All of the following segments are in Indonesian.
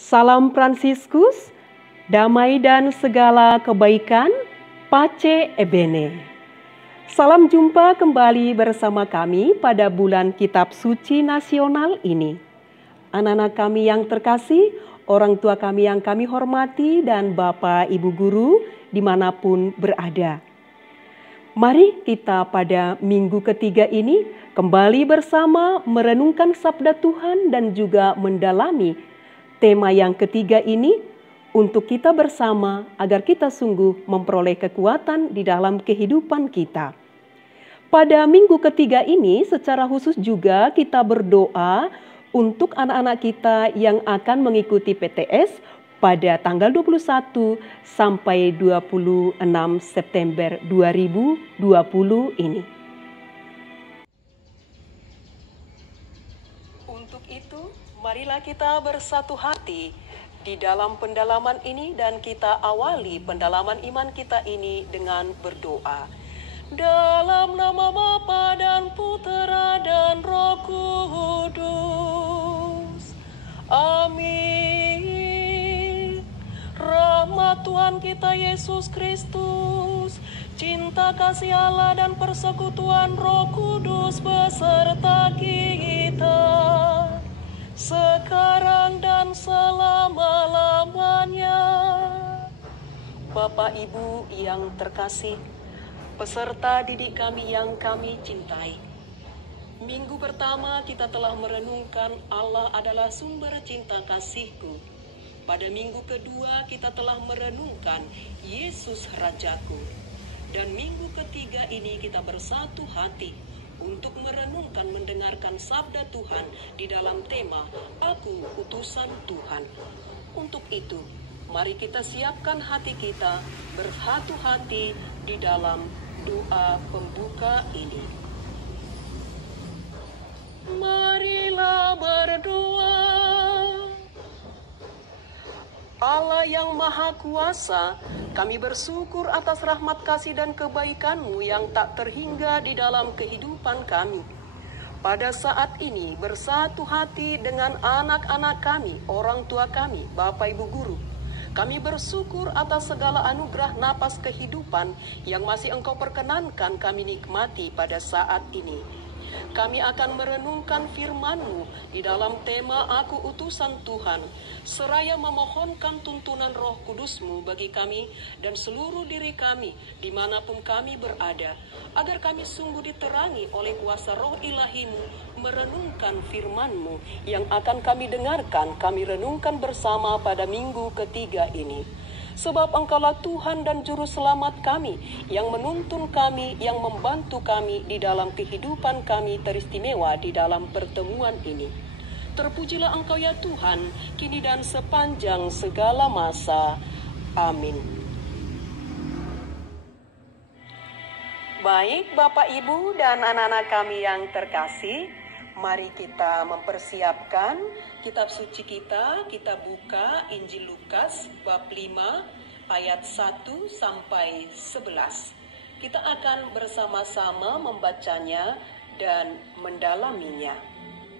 Salam Fransiskus, damai dan segala kebaikan, Pace Ebene. Salam jumpa kembali bersama kami pada bulan Kitab Suci Nasional ini. Anak-anak kami yang terkasih, orang tua kami yang kami hormati, dan Bapak Ibu Guru dimanapun berada. Mari kita pada minggu ketiga ini kembali bersama merenungkan sabda Tuhan dan juga mendalami tema yang ketiga ini untuk kita bersama agar kita sungguh memperoleh kekuatan di dalam kehidupan kita. Pada minggu ketiga ini secara khusus juga kita berdoa untuk anak-anak kita yang akan mengikuti PTS pada tanggal 21 sampai 26 September 2020 ini. Untuk itu, marilah kita bersatu hati di dalam pendalaman ini dan kita awali pendalaman iman kita ini dengan berdoa. Dalam nama Bapa dan Putera dan Roh Kudus. Amin. Rahmat Tuhan kita Yesus Kristus, cinta kasih Allah dan persekutuan Roh Kudus beserta kita, sekarang dan selama-lamanya. Bapak Ibu yang terkasih, peserta didik kami yang kami cintai, minggu pertama kita telah merenungkan Allah adalah sumber cinta kasihku. Pada minggu kedua kita telah merenungkan Yesus Rajaku. Dan minggu ketiga ini kita bersatu hati untuk merenungkan mendengarkan sabda Tuhan di dalam tema Aku Utusan Tuhan. Untuk itu, mari kita siapkan hati kita bersatu hati di dalam doa pembuka ini. Marilah berdoa. Allah yang Maha Kuasa, kami bersyukur atas rahmat kasih dan kebaikan-Mu yang tak terhingga di dalam kehidupan kami. Pada saat ini bersatu hati dengan anak-anak kami, orang tua kami, Bapak Ibu Guru. Kami bersyukur atas segala anugerah napas kehidupan yang masih Engkau perkenankan kami nikmati pada saat ini. Kami akan merenungkan firman-Mu di dalam tema Aku Utusan Tuhan, seraya memohonkan tuntunan Roh Kudus-Mu bagi kami dan seluruh diri kami dimanapun kami berada, agar kami sungguh diterangi oleh kuasa Roh Ilahi-Mu merenungkan firman-Mu yang akan kami dengarkan, kami renungkan bersama pada minggu ketiga ini. Sebab Engkaulah Tuhan dan Juru Selamat kami, yang menuntun kami, yang membantu kami di dalam kehidupan kami teristimewa di dalam pertemuan ini. Terpujilah Engkau ya Tuhan, kini dan sepanjang segala masa. Amin. Baik Bapak Ibu dan anak-anak kami yang terkasih, mari kita mempersiapkan kitab suci kita. Kita buka Injil Lukas bab 5 ayat 1 sampai 11. Kita akan bersama-sama membacanya dan mendalaminya.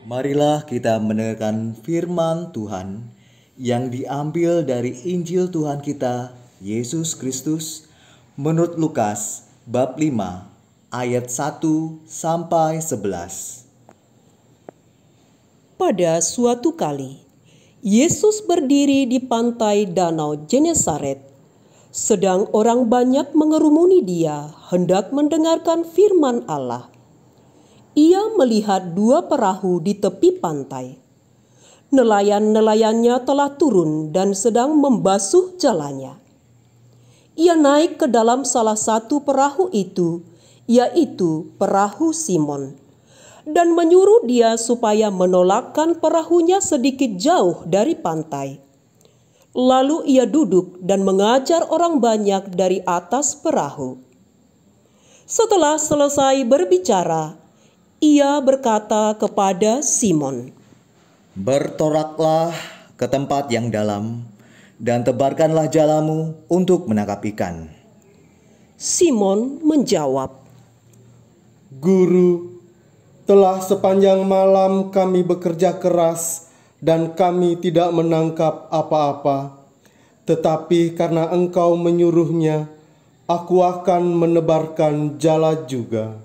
Marilah kita mendengarkan firman Tuhan yang diambil dari Injil Tuhan kita Yesus Kristus menurut Lukas bab 5 ayat 1 sampai 11. Pada suatu kali, Yesus berdiri di pantai Danau Genesaret, sedang orang banyak mengerumuni Dia hendak mendengarkan firman Allah. Ia melihat dua perahu di tepi pantai. Nelayan-nelayannya telah turun dan sedang membasuh jalannya. Ia naik ke dalam salah satu perahu itu, yaitu perahu Simon, dan menyuruh dia supaya menolakkan perahunya sedikit jauh dari pantai. Lalu ia duduk dan mengajar orang banyak dari atas perahu. Setelah selesai berbicara, ia berkata kepada Simon, Bertoraklah ke tempat yang dalam dan tebarkanlah jalamu untuk menangkap ikan. Simon menjawab, Guru, telah sepanjang malam kami bekerja keras dan kami tidak menangkap apa-apa. Tetapi karena Engkau menyuruhnya, aku akan menebarkan jala juga."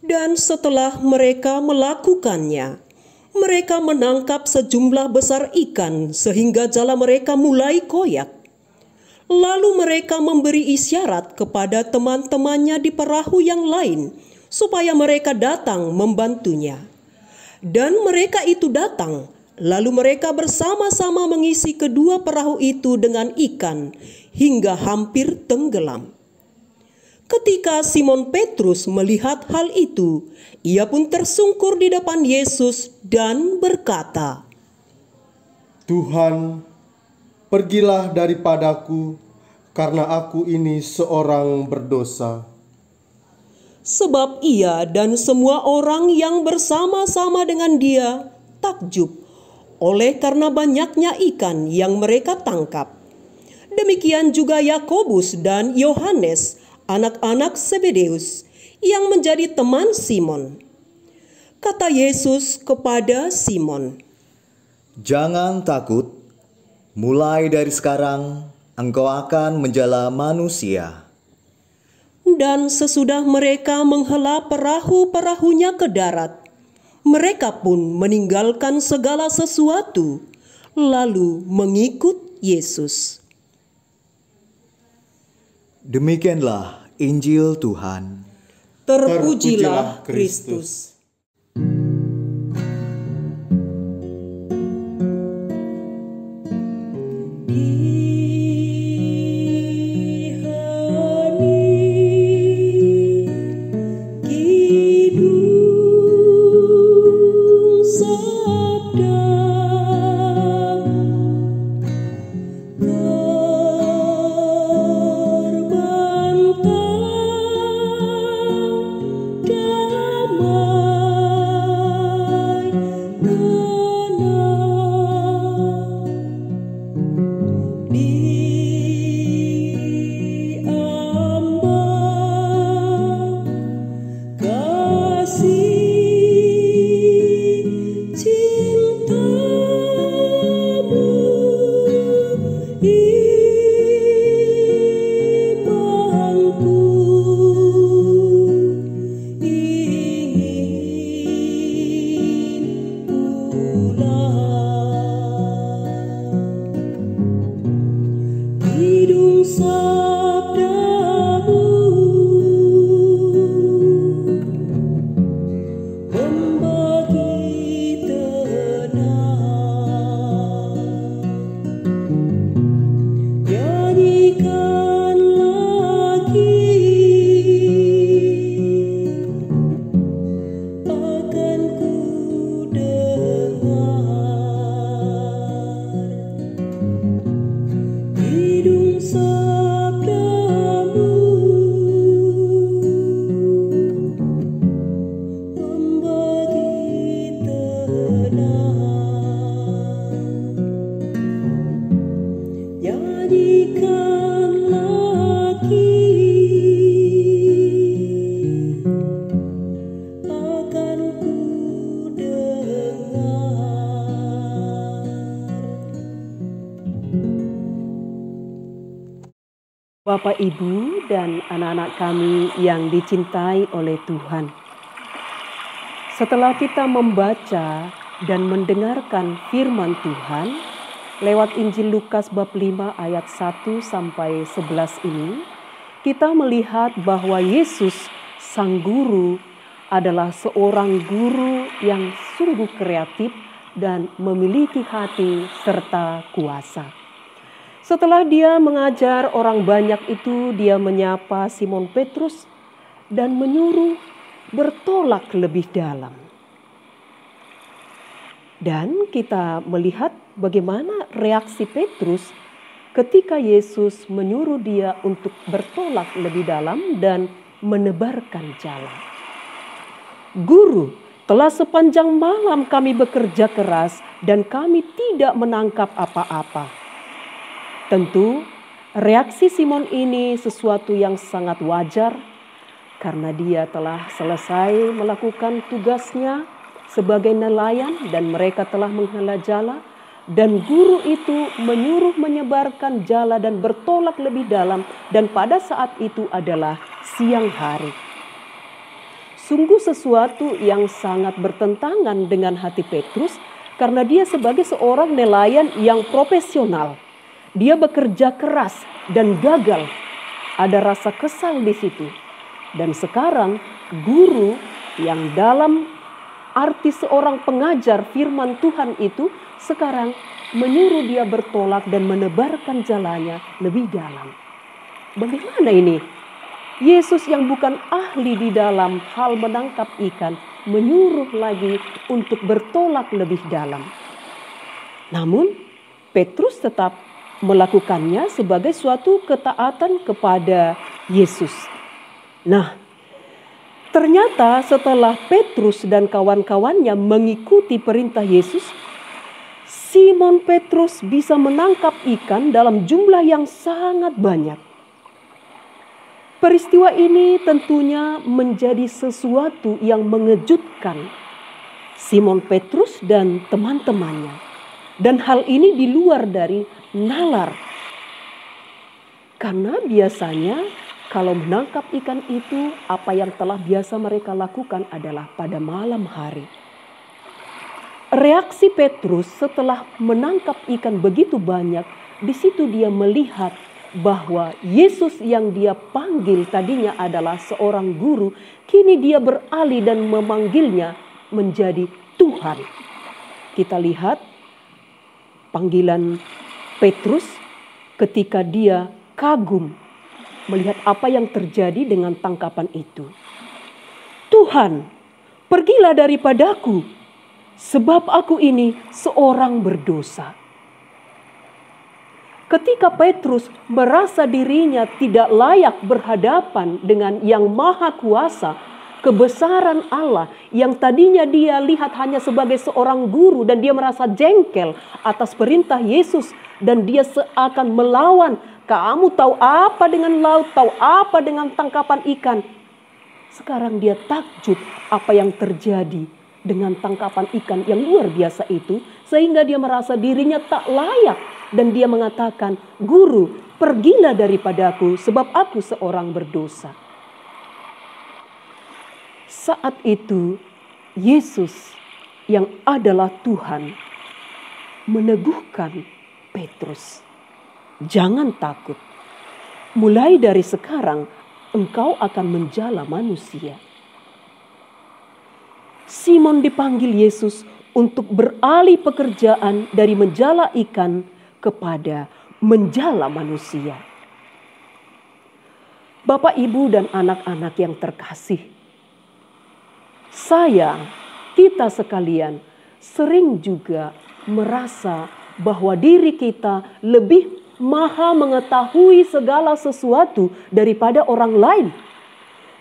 Dan setelah mereka melakukannya, mereka menangkap sejumlah besar ikan sehingga jala mereka mulai koyak. Lalu mereka memberi isyarat kepada teman-temannya di perahu yang lain supaya mereka datang membantunya. Dan mereka itu datang, lalu mereka bersama-sama mengisi kedua perahu itu dengan ikan hingga hampir tenggelam. Ketika Simon Petrus melihat hal itu, ia pun tersungkur di depan Yesus dan berkata, "Tuhan, pergilah daripadaku, karena aku ini seorang berdosa." Sebab ia dan semua orang yang bersama-sama dengan dia takjub oleh karena banyaknya ikan yang mereka tangkap. Demikian juga Yakobus dan Yohanes, anak-anak Zebedeus, yang menjadi teman Simon. Kata Yesus kepada Simon, "Jangan takut, mulai dari sekarang engkau akan menjala manusia." Dan sesudah mereka menghela perahu-perahunya ke darat, mereka pun meninggalkan segala sesuatu, lalu mengikut Yesus. Demikianlah Injil Tuhan. Terpujilah Kristus. Bapak, Ibu, dan anak-anak kami yang dicintai oleh Tuhan. Setelah kita membaca dan mendengarkan firman Tuhan lewat Injil Lukas bab 5 ayat 1 sampai 11 ini, kita melihat bahwa Yesus Sang Guru adalah seorang guru yang sungguh kreatif dan memiliki hati serta kuasa. Setelah dia mengajar orang banyak itu, dia menyapa Simon Petrus dan menyuruh bertolak lebih dalam. Dan kita melihat bagaimana reaksi Petrus ketika Yesus menyuruh dia untuk bertolak lebih dalam dan menebarkan jala. "Guru, telah sepanjang malam kami bekerja keras dan kami tidak menangkap apa-apa." Tentu reaksi Simon ini sesuatu yang sangat wajar karena dia telah selesai melakukan tugasnya sebagai nelayan dan mereka telah menghela jala. Dan guru itu menyuruh menyebarkan jala dan bertolak lebih dalam, dan pada saat itu adalah siang hari. Sungguh sesuatu yang sangat bertentangan dengan hati Petrus, karena dia sebagai seorang nelayan yang profesional. Dia bekerja keras dan gagal. Ada rasa kesal di situ. Dan sekarang guru yang dalam arti seorang pengajar firman Tuhan itu sekarang menyuruh dia bertolak dan menebarkan jalannya lebih dalam. Bagaimana ini? Yesus yang bukan ahli di dalam hal menangkap ikan menyuruh lagi untuk bertolak lebih dalam. Namun Petrus tetap melakukannya sebagai suatu ketaatan kepada Yesus. Nah, ternyata setelah Petrus dan kawan-kawannya mengikuti perintah Yesus, Simon Petrus bisa menangkap ikan dalam jumlah yang sangat banyak. Peristiwa ini tentunya menjadi sesuatu yang mengejutkan Simon Petrus dan teman-temannya. Dan hal ini di luar dari nalar. Karena biasanya kalau menangkap ikan itu, apa yang telah biasa mereka lakukan adalah pada malam hari. Reaksi Petrus setelah menangkap ikan begitu banyak, di situ dia melihat bahwa Yesus yang dia panggil tadinya adalah seorang guru, kini dia beralih dan memanggilnya menjadi Tuhan. Kita lihat panggilan Petrus ketika dia kagum melihat apa yang terjadi dengan tangkapan itu. Tuhan, pergilah daripadaku, sebab aku ini seorang berdosa. Ketika Petrus merasa dirinya tidak layak berhadapan dengan Yang Maha Kuasa, kebesaran Allah yang tadinya dia lihat hanya sebagai seorang guru dan dia merasa jengkel atas perintah Yesus dan dia seakan melawan. Kamu tahu apa dengan laut, tahu apa dengan tangkapan ikan. Sekarang dia takjub apa yang terjadi dengan tangkapan ikan yang luar biasa itu, sehingga dia merasa dirinya tak layak dan dia mengatakan, "Guru, pergilah daripadaku sebab aku seorang berdosa." Saat itu Yesus yang adalah Tuhan meneguhkan Petrus, "Jangan takut. Mulai dari sekarang engkau akan menjala manusia." Simon dipanggil Yesus untuk beralih pekerjaan dari menjala ikan kepada menjala manusia. Bapak, Ibu, dan anak-anak yang terkasih, kita sekalian sering juga merasa bahwa diri kita lebih maha mengetahui segala sesuatu daripada orang lain.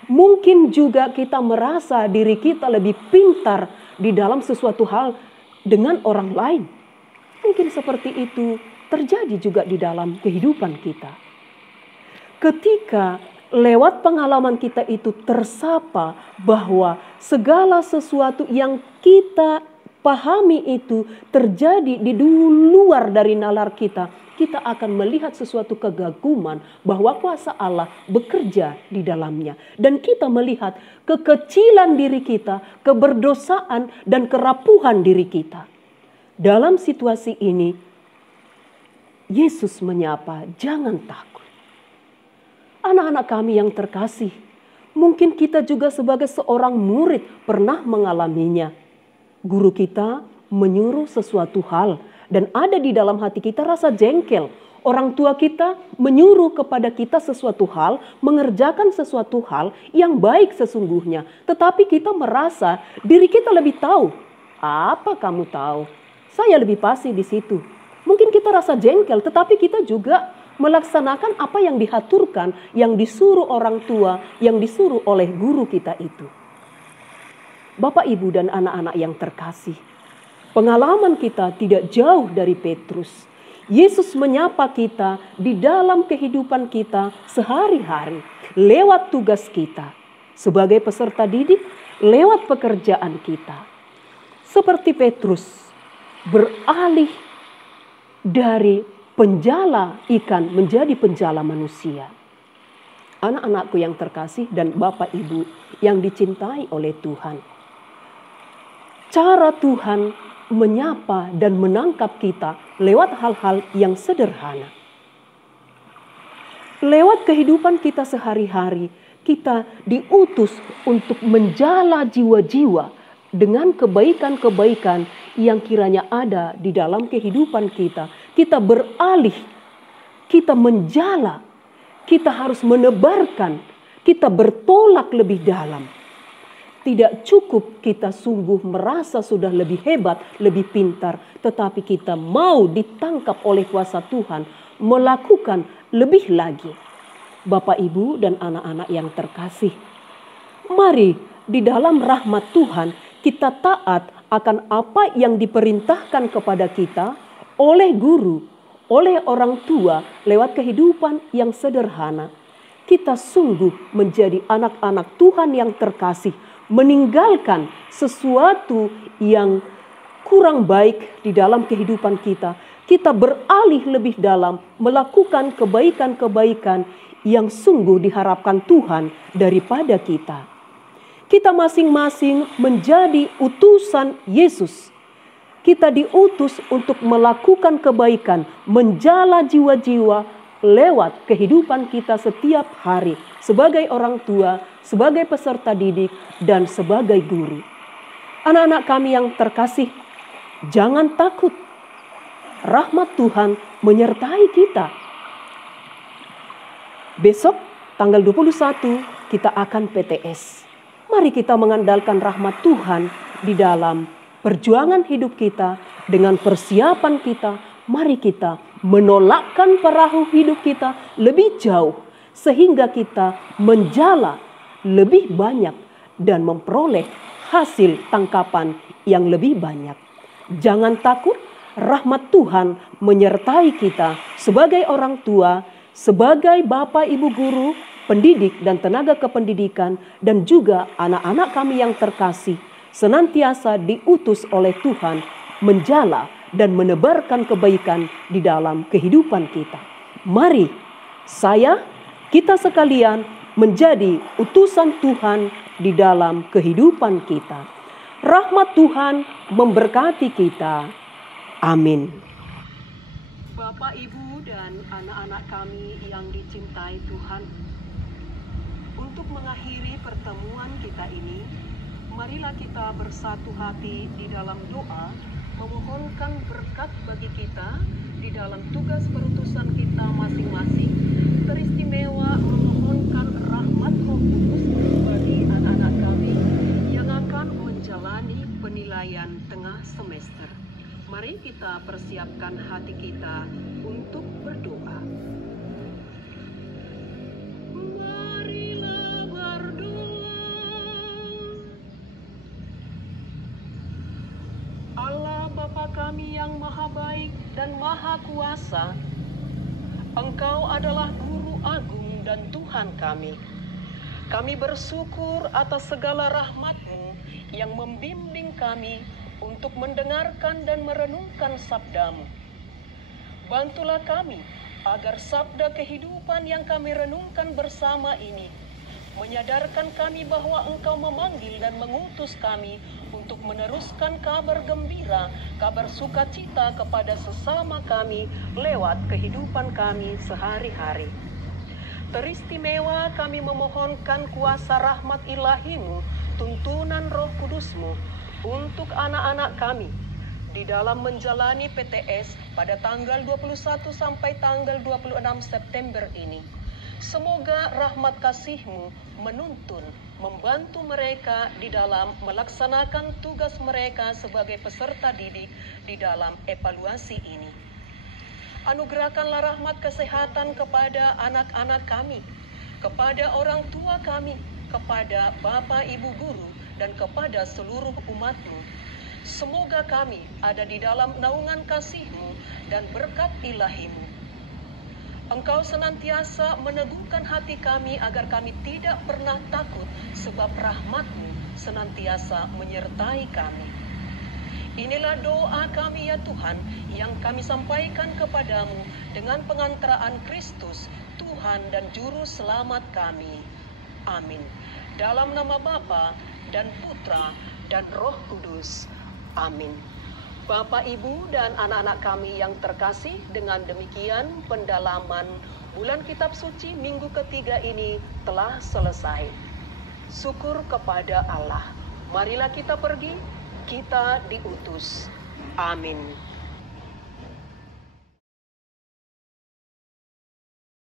Mungkin juga kita merasa diri kita lebih pintar di dalam sesuatu hal dengan orang lain. Mungkin seperti itu terjadi juga di dalam kehidupan kita. Ketika lewat pengalaman kita itu tersapa bahwa segala sesuatu yang kita pahami itu terjadi di luar dari nalar kita, kita akan melihat sesuatu kegaguman bahwa kuasa Allah bekerja di dalamnya. Dan kita melihat kekecilan diri kita, keberdosaan dan kerapuhan diri kita. Dalam situasi ini, Yesus menyapa, "Jangan takut." Anak-anak kami yang terkasih, mungkin kita juga sebagai seorang murid pernah mengalaminya. Guru kita menyuruh sesuatu hal, dan ada di dalam hati kita rasa jengkel. Orang tua kita menyuruh kepada kita sesuatu hal, mengerjakan sesuatu hal yang baik sesungguhnya. Tetapi kita merasa diri kita lebih tahu. Apa kamu tahu? Saya lebih pasti di situ. Mungkin kita rasa jengkel, tetapi kita juga melaksanakan apa yang diaturkan, yang disuruh orang tua, yang disuruh oleh guru kita itu. Bapak, Ibu, dan anak-anak yang terkasih, pengalaman kita tidak jauh dari Petrus. Yesus menyapa kita di dalam kehidupan kita sehari-hari, lewat tugas kita sebagai peserta didik, lewat pekerjaan kita. seperti Petrus beralih dari penjala ikan menjadi penjala manusia. Anak-anakku yang terkasih dan Bapak Ibu yang dicintai oleh Tuhan. Cara Tuhan menyapa dan menangkap kita lewat hal-hal yang sederhana. Lewat kehidupan kita sehari-hari, kita diutus untuk menjala jiwa-jiwa dengan kebaikan-kebaikan yang kiranya ada di dalam kehidupan kita. Kita beralih, kita menjala, kita harus menebarkan, kita bertolak lebih dalam. Tidak cukup kita sungguh merasa sudah lebih hebat, lebih pintar, tetapi kita mau ditangkap oleh kuasa Tuhan, melakukan lebih lagi. Bapak, Ibu, dan anak-anak yang terkasih, mari di dalam rahmat Tuhan kita taat akan apa yang diperintahkan kepada kita oleh guru, oleh orang tua lewat kehidupan yang sederhana. Kita sungguh menjadi anak-anak Tuhan yang terkasih, meninggalkan sesuatu yang kurang baik di dalam kehidupan kita. Kita beralih lebih dalam melakukan kebaikan-kebaikan yang sungguh diharapkan Tuhan daripada kita. Kita masing-masing menjadi utusan Yesus. Kita diutus untuk melakukan kebaikan, menjala jiwa-jiwa lewat kehidupan kita setiap hari sebagai orang tua, sebagai peserta didik, dan sebagai guru. Anak-anak kami yang terkasih, jangan takut. Rahmat Tuhan menyertai kita. Besok tanggal 21 kita akan PTS. Mari kita mengandalkan rahmat Tuhan di dalam perjuangan hidup kita dengan persiapan kita. Mari kita menolakkan perahu hidup kita lebih jauh sehingga kita menjala lebih banyak dan memperoleh hasil tangkapan yang lebih banyak. Jangan takut, rahmat Tuhan menyertai kita sebagai orang tua, sebagai bapak ibu guru, pendidik dan tenaga kependidikan, dan juga anak-anak kami yang terkasih, senantiasa diutus oleh Tuhan menjala dan menebarkan kebaikan di dalam kehidupan kita. Mari kita sekalian menjadi utusan Tuhan di dalam kehidupan kita. Rahmat Tuhan memberkati kita. Amin. Bapak, Ibu, dan anak-anak kami yang dicintai Tuhan, untuk mengakhiri pertemuan kita ini, marilah kita bersatu hati di dalam doa, memohonkan berkat bagi kita di dalam tugas perutusan kita masing-masing, teristimewa memohonkan rahmat Roh Kudus bagi anak-anak kami yang akan menjalani penilaian tengah semester. Mari kita persiapkan hati kita untuk berdoa. Marilah berdoa. Allah Bapa kami yang maha baik dan maha kuasa, Engkau adalah Guru Agung dan Tuhan kami. Kami bersyukur atas segala rahmat-Mu yang membimbing kami untuk mendengarkan dan merenungkan sabda-Mu. Bantulah kami agar sabda kehidupan yang kami renungkan bersama ini menyadarkan kami bahwa Engkau memanggil dan mengutus kami untuk meneruskan kabar gembira, kabar sukacita kepada sesama kami lewat kehidupan kami sehari-hari. Teristimewa kami memohonkan kuasa rahmat ilahi-Mu, tuntunan Roh Kudus-Mu untuk anak-anak kami di dalam menjalani PTS pada tanggal 21 sampai tanggal 26 September ini. Semoga rahmat kasih-Mu menuntun, membantu mereka di dalam melaksanakan tugas mereka sebagai peserta didik di dalam evaluasi ini. Anugerahkanlah rahmat kesehatan kepada anak-anak kami, kepada orang tua kami, kepada Bapak Ibu guru, dan kepada seluruh umat-Mu. Semoga kami ada di dalam naungan kasih-Mu dan berkat ilahi-Mu. Engkau senantiasa meneguhkan hati kami agar kami tidak pernah takut, sebab rahmat-Mu senantiasa menyertai kami. Inilah doa kami ya Tuhan yang kami sampaikan kepadamu dengan pengantaraan Kristus, Tuhan dan Juru Selamat kami. Amin. Dalam nama Bapa dan Putra dan Roh Kudus. Amin. Bapak, Ibu, dan anak-anak kami yang terkasih, dengan demikian pendalaman bulan Kitab Suci minggu ketiga ini telah selesai. Syukur kepada Allah. Marilah kita pergi, kita diutus. Amin.